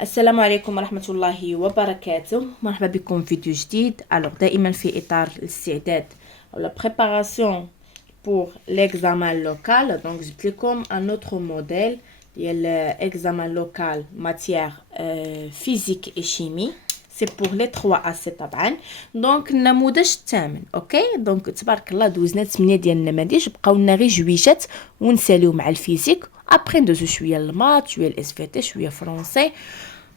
السلام عليكم ورحمة الله وبركاته. مرحبا بكم في فيديو جديد. Alors دائما في إطار الاستعداد أو la préparation pour l'examen local. Donc جبت لكم un autre modèle ديال examen local matière physique et chimie. C'est pour les 3AC طبعا. دونك النموذج الثامن. اوكي دونك تبارك الله دوزنا 8 ديال النماذج، بقاو لنا غير جويجات ونساليو مع الفيزيك. ابري ندوزو شويه المات، شويه الاس في تي، شويه فرونسي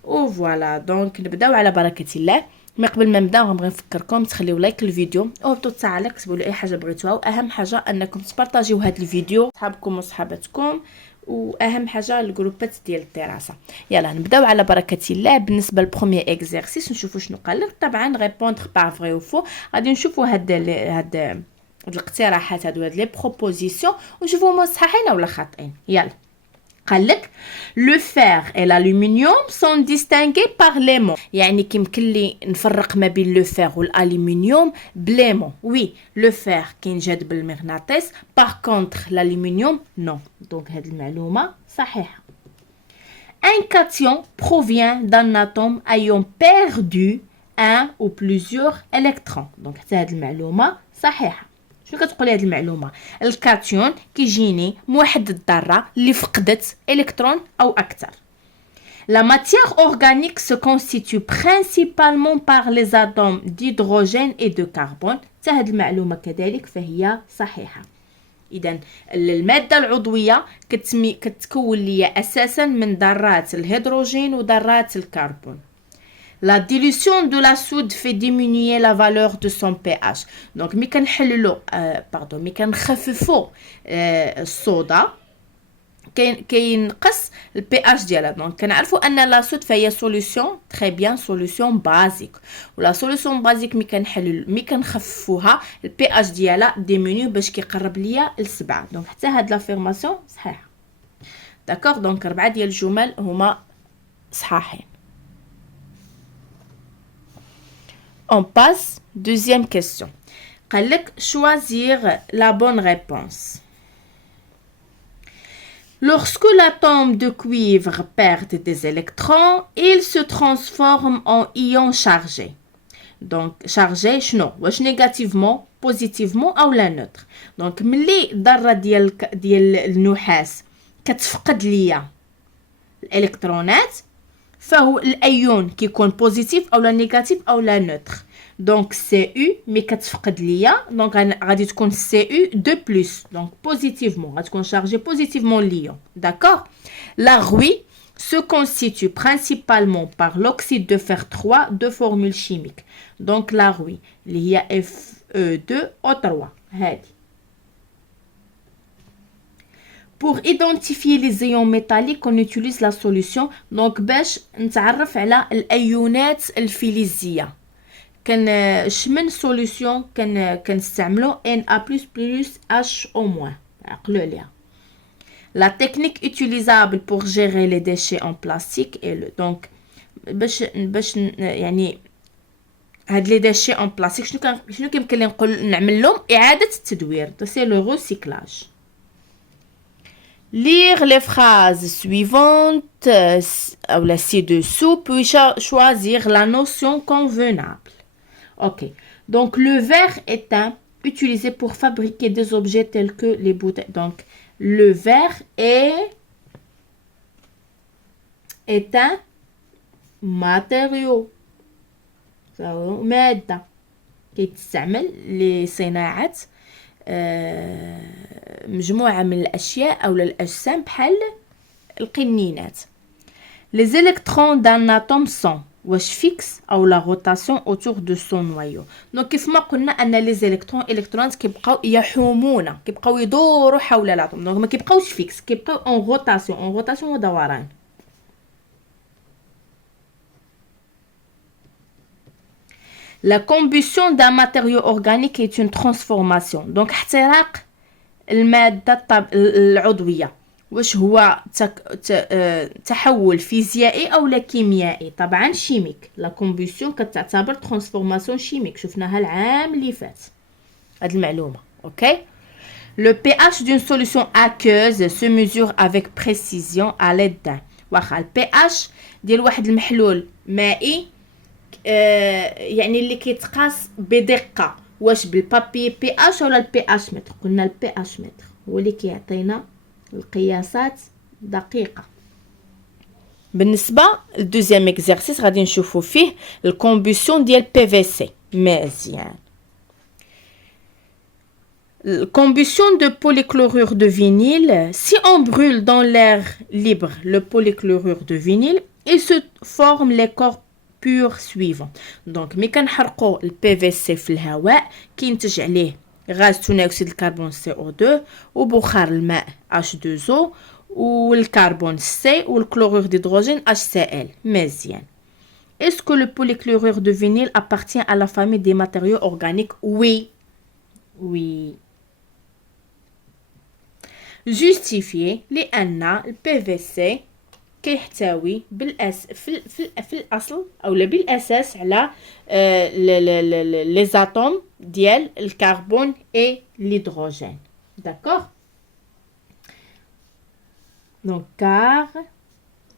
و فوالا. دونك نبداو على بركه الله. مي قبل ما نبداو غنبغي نفكركم تخليو لايك للفيديو او هبطوا تعليق، كتبوا لي اي حاجه بغيتوها، واهم حاجه انكم تبارطاجيو هذا الفيديو صحابكم وصحاباتكم، واهم حاجه الجروبات ديال الدراسه. يلا نبداو على بركه الله. بالنسبه للبروميير اكزرسيس نشوفوا شنو قال لك. طبعا ريبوندر بار فري او فو. غادي نشوفوا هاد الاقتراحات هادو، هاد لي بروبوزيسيون، ونشوفوا هما صحيحين ولا خاطئين. يلا قال لك لو فير اي l'aluminium sont distingués par les mots. يعني كيمكن لي نفرق ما بين لو فير والالومنيوم بليمون. وي لو فير كينجاد بالمغناطيس، باغ كونطخ l'aluminium نو. دونك هاد المعلومه صحيحه. Un cation provient d'un atome ayant perdu un ou plusieurs électrons. دونك حتى هاد المعلومه صحيحه. شنو كتقولي هاد المعلومه؟ الكاتيون كيجيني موحد الذره اللي فقدت الكترون او اكثر. La matière organique se constitue principalement par les atomes d'hydrogène et de carbone. حتى هاد المعلومه كذلك فهي صحيحه. اذا الماده العضويه كتكون ليا اساسا من ذرات الهيدروجين وذرات الكربون. La dilution de la soude fait diminuer la valeur de son pH. Donc مي كنحللو مي كنخففو الصودا كينقص البي اش ديالها. دونك كنعرفوا ان لا سود فهي سوليوشن تري بيان، سوليوشن بازيك، ولا سوليوشن بازيك مي كنخففوها البي اش ديالها ديمينيو باش كيقرب ليا ل7. دونك حتى هاد لافيرماسيون صحيحه. داكوغ دونك 4 ديال الجمل هما صحاحين. On passe, deuxième question. قال لك choisir la bonne réponse. Lorsque l'atome de cuivre perd des électrons, il se transforme en ion chargé. Donc chargé شنو؟ واش négativement, positivement أو لا neutre. Donc ملي ذرة ديال النحاس كتفقد ليا الالكترونات، فهو الايون كيكون بوزيتيف او لا نيجاتيف او لا نوتر. دونك سي او مي كتفقد ليا، دونك غادي تكون سي او دو بلس، دونك بوزيتيفمون غتكون شارجي بوزيتيفمون ليون. داكوغ. لا غوي se constitue principalement par l'oxyde de fer 3 de formule chimique. Donc la rouille اللي هي Fe2O3 هادي. Pour identifier les ions métalliques, on utilise la solution. Donc باش نتعرف على الايونات الفلزيه كنشمن سوليوشن كنستعملو Na++H-. عقلوا عليها. La technique utilisable pour gérer les déchets en plastique est le. Donc باش يعني هاد لي ديشي اون بلاستيك شنو كيمكن لي نقول نعمل لهم اعاده التدوير. سي لو ريسيكلاج. Lire les phrases suivantes ou la ci-dessous, puis choisir la notion convenable. Ok. Donc, le verre éteint utilisé pour fabriquer des objets tels que les bouteilles. Donc, le verre est un matériau. مادة كيتستعمل لصناعة مجموعة من الأشياء أو الأجسام بحال القنينات. Les électrons d'un atome sont واش فيكس أو la rotation autour de son noyau. دونك كيف ما قلنا أن les électrons كيبقاو يحومون، كيبقاو يدوروا حول الأتوم. دونك ما كيبقاوش فيكس، كيبقاو en rotation ودوران. La combustion d'un matériau organique est une transformation. Donc احتراق المادة العضوية واش هو تحول فيزيائي أو لا كيميائي؟ طبعا شيميك. لا كومبوسيون كتعتبر ترانسفورماسيون شيميك، شفناها العام اللي فات هاد المعلومة. اوكي. Le pH d'une solution aqueuse se mesure avec précision à l'aide d'un واخا البي اش ديال واحد المحلول مائي يعني اللي كيتقاس بدقه واش بالبابي بي اش ولا البي اش متر. قلنا البي اش متر هو اللي كيعطينا القياسات دقيقه. بالنسبه للدوزيام اكزرسيس غادي نشوفوا فيه الكومبوسيون ديال بي في سي. مزيان. Combustion de polychlorure de vinyle. Si on brûle dans l'air libre le polychlorure de vinyle, il se forment les corps purs suivants. Donc, ملي كنحرقوا البي في سي في الهواء كينتج عليه غاز ثاني اكسيد الكربون CO2 وبخار الماء H2O والكربون C والكلورور d'hydrogène HCl. مزيان. Est-ce que le polychlorure de vinyle appartient à la famille des matériaux organiques? Oui. Oui. Justifié لأن البي في سي كيحتوي في الأصل أو بالأساس على لي زاتوم ديال الكربون et l'hydrogène. D'accord? Donc car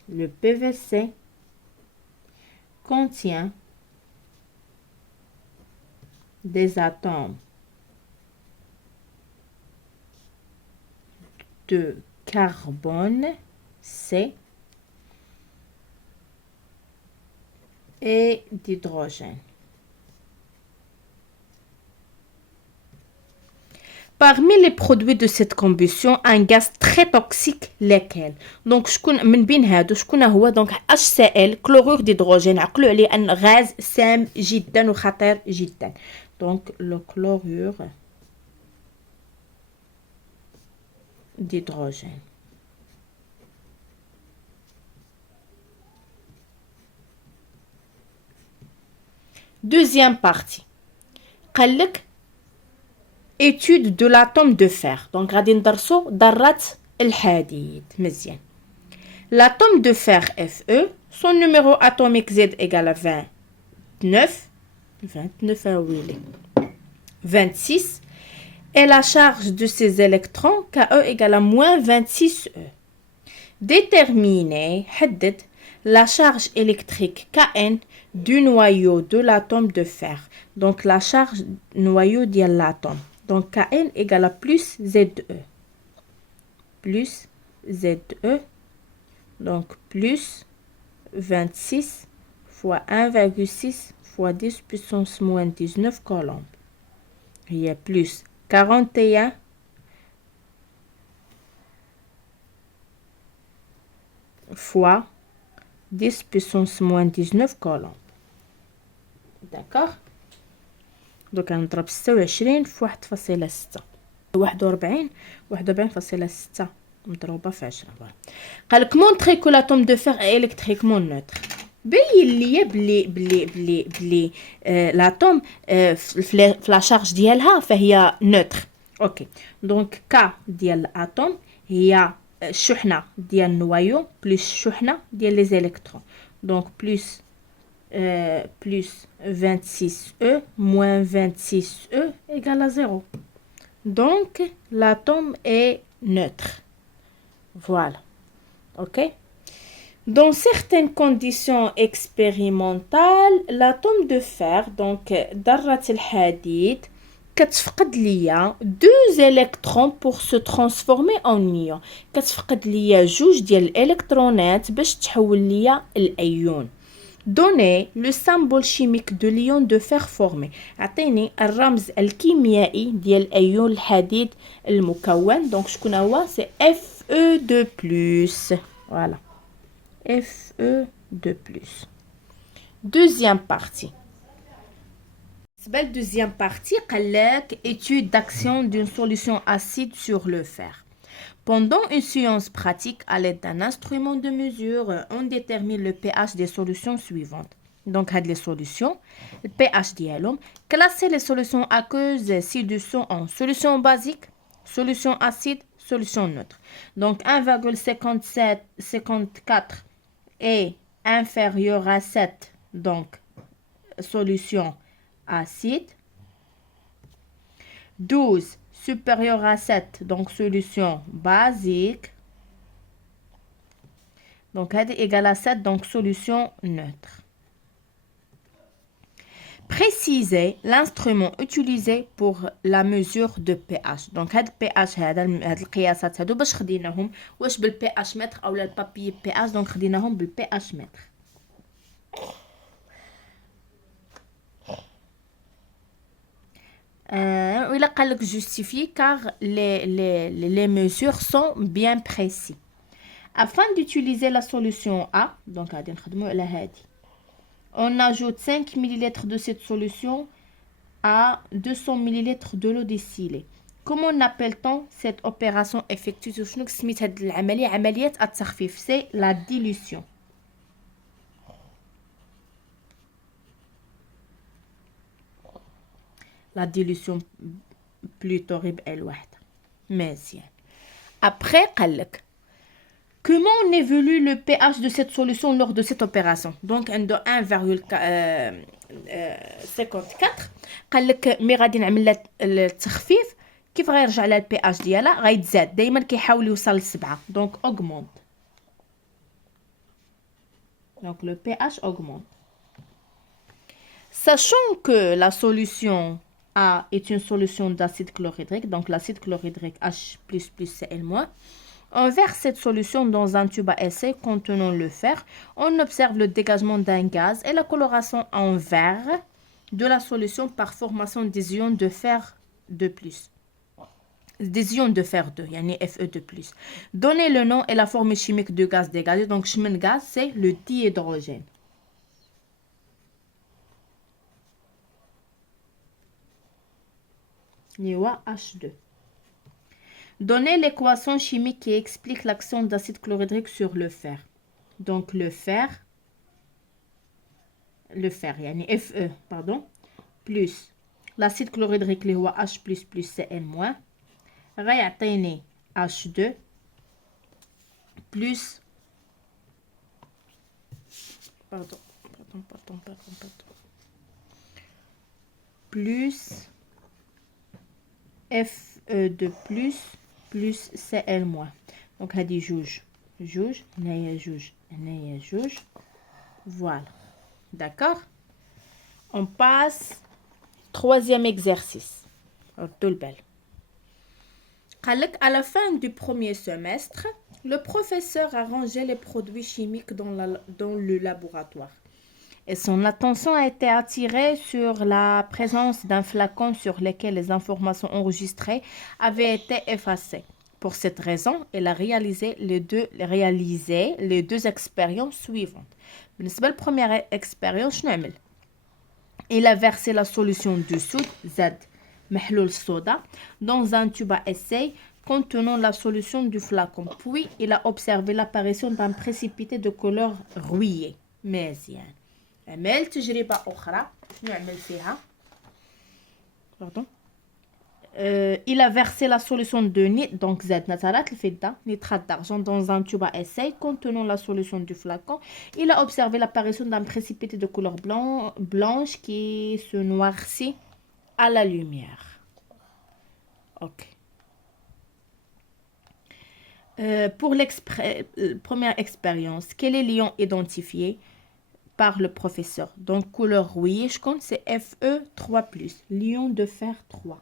le PVC contient des atomes de carbone C et d'hydrogène. Parmi les produits de cette combustion, un gaz très toxique, lesquels? Donc, من بين هادو شكون هو؟ donc HCl chlorure d'hydrogène. عقلوا عليه أن غاز سام جدا وخطير جدا. donc le chlorure d'hydrogène. Deuxième partie. قال لك étude de l'atome de fer. donc غادي ندرسو ذرات الحديد. مزيان. L'atome de fer Fe, son numéro atomique Z égale à 29 26 et la charge de ces électrons Ke égale à moins 26e. Déterminer حدد la charge électrique Kn du noyau de l'atome de fer. donc la charge noyau de l'atome. donc Kn égale à plus Ze. Plus Ze. donc plus 26 fois 1,6 fois 10 puissance moins 19 coulombs. Il y a plus 41 fois 10 puissance moins 19 coulombs. D'accord? donc غنضرب 26 في 1.6 41.6 مضروبة في 10. قالك montrer que l'atome de fer est électriquement neutre. بين ليا بلي l'atome في لا شارج ديالها فهي neutre. اوكي دونك K ديال الاتوم هي الشحنة ديال النوايو بلس الشحنة ديال لي زيليكترون. دونك بلس 26E moins 26E égale à 0. Donc l'atome est neutre. Voilà. Ok? Dans certaines conditions expérimentales, l'atome de fer, donc ذرة الحديد, كتفقد ليا 2 électrons pour se transformer en ion. كتفقد ليا 2 ديال الالكترونات باش تحول ليا الايون. Donnez le symbole chimique de l'ion de fer formé. اعطيني الرمز الكيميائي ديال ايون الحديد المكون. donc شكون هو؟ c'est Fe2+. voilà. Fe2+. Deuxième partie. Deuxième partie, étude d'action d'une solution acide sur le fer. Pendant une séance pratique à l'aide d'un instrument de mesure, on détermine le pH des solutions suivantes. Donc, les solutions, le pH dialome, classer les solutions aqueuses ci-dessous en solution basique, solution acide, solution neutre. Donc, 1,54 est inférieur à 7, donc solution acide. 12 supérieur à 7, donc solution basique. Donc, هذه égale à 7, donc solution neutre. Préciser l'instrument utilisé pour la mesure de pH. Donc, هذا pH هذا القياسات هادو باش خديناهم واش بالpH متر أو البابي pH. donc خديناهم بالpH متر. Il a justifié car les mesures sont bien précises. Afin d'utiliser la solution A, donc on ajoute 5 ml de cette solution à 200 ml de l'eau distillée. Comment appelle-t-on cette opération effectuée? C'est la dilution. La dilution plutôt ربع واحدة. مزيان. Après قالك comment on évalue le pH de cette solution lors de cette opération? Donc عنده 1,54. قالك مي غادي نعمل التخفيف كيف غيرجع لها الPH ديالها غيتزاد دائما كيحاول يوصل ل7 donc augmente. Donc le pH augmente. Sachant que la solution A est une solution d'acide chlorhydrique, donc l'acide chlorhydrique H++ Cl-, on verse cette solution dans un tube à essai contenant le fer. On observe le dégagement d'un gaz et la coloration en vert de la solution par formation des ions de fer 2+. Des ions de fer 2, yani Fe2+. Donnez le nom et la formule chimique du gaz dégagé. Donc, chemin gaz, c'est le dihydrogène. H2. Donnez l'équation chimique qui explique l'action d'acide chlorhydrique sur le fer. Donc le fer, yani Fe, pardon, plus l'acide chlorhydrique اللي هو H++ Cl-, غيعطيني H2 plus plus Fe2 plus Cl-. Donc هذه جوج هنايا جوج. Voilà. D'accord? On passe troisième exercice. À la fin du premier semestre, le professeur a rangé les produits chimiques dans le laboratoire. Et son attention a été attirée sur la présence d'un flacon sur lequel les informations enregistrées avaient été effacées. Pour cette raison, il a réalisé les deux expériences suivantes. بالنسبة للبريمير expérience شنو عمل؟ Il a versé la solution de soude Z محلول soda dans un tube à essai contenant la solution du flacon. Puis, il a observé l'apparition d'un précipité de couleur rouillée. مزيان. عمل تجربة أخرى شنو عمل فيها؟ Pardon. Il a versé la solution de donc Z nitrate d'argent dans un tube à essai contenant la solution du flacon. Il a observé l'apparition d'un précipité de couleur blanche qui se noircit à la lumière. Ok. Pour première expérience, quel est l'ion identifié par le professeur? Donc couleur rouillée, je compte, c'est Fe3+, l'ion de fer 3.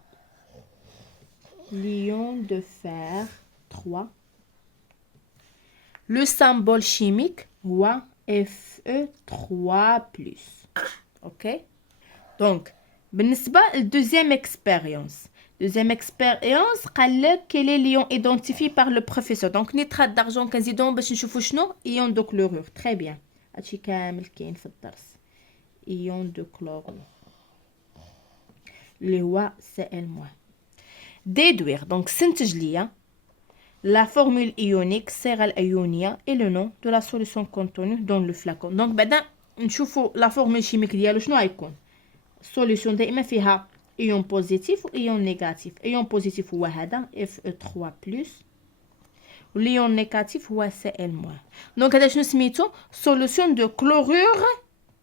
L'ion de fer 3. Le symbole chimique, Fe3+. Ok? Donc, بالنسبة deuxième expérience. Deuxième expérience, quel est l'ion identifié par le professeur? Donc, nitrate d'argent كنزيدوهم باش نشوفوا شنو ion de chlorure. Très bien. هادشي كامل كاين في الدرس. ion de chlorure. اللي هو Cl-. Déduire, donc synthèse ليا la formule ionique sérale ionia et le nom de la solution contenue dans le flacon. Donc بعدا نشوفوا la formule chimique ديالو شنو غيكون. solution دائما فيها ion positif و ion négatif. ion positif هو هذا Fe3+, و l'ion négatif هو Cl-. donc هذا شنو سميتو solution de chlorure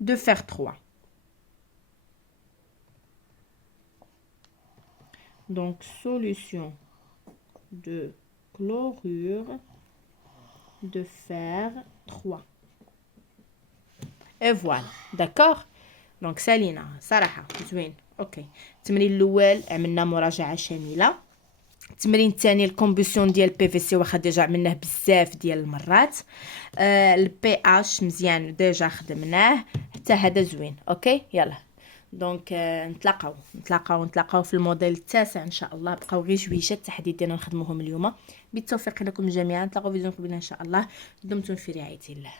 de fer 3. Donc, solution de chlorure de faire 3. Et voilà, d'accord. دونك سالينا صراحه زوين. اوكي التمرين الاول عملنا مراجعه شامله. التمرين الثاني الكومبوسيون ديال البي في سي واخا ديجا عملناه بزاف ديال المرات. البي اش مزيان ديجا خدمناه حتى هذا زوين. اوكي يلا دونك نتلاقاو في الموديل التاسع ان شاء الله. بقاو غير شويشات التحديد ديالنا نخدموهم اليوم. بالتوفيق لكم جميعا. نتلاقاو فيديو قبيله ان شاء الله. دمتم في رعايه الله.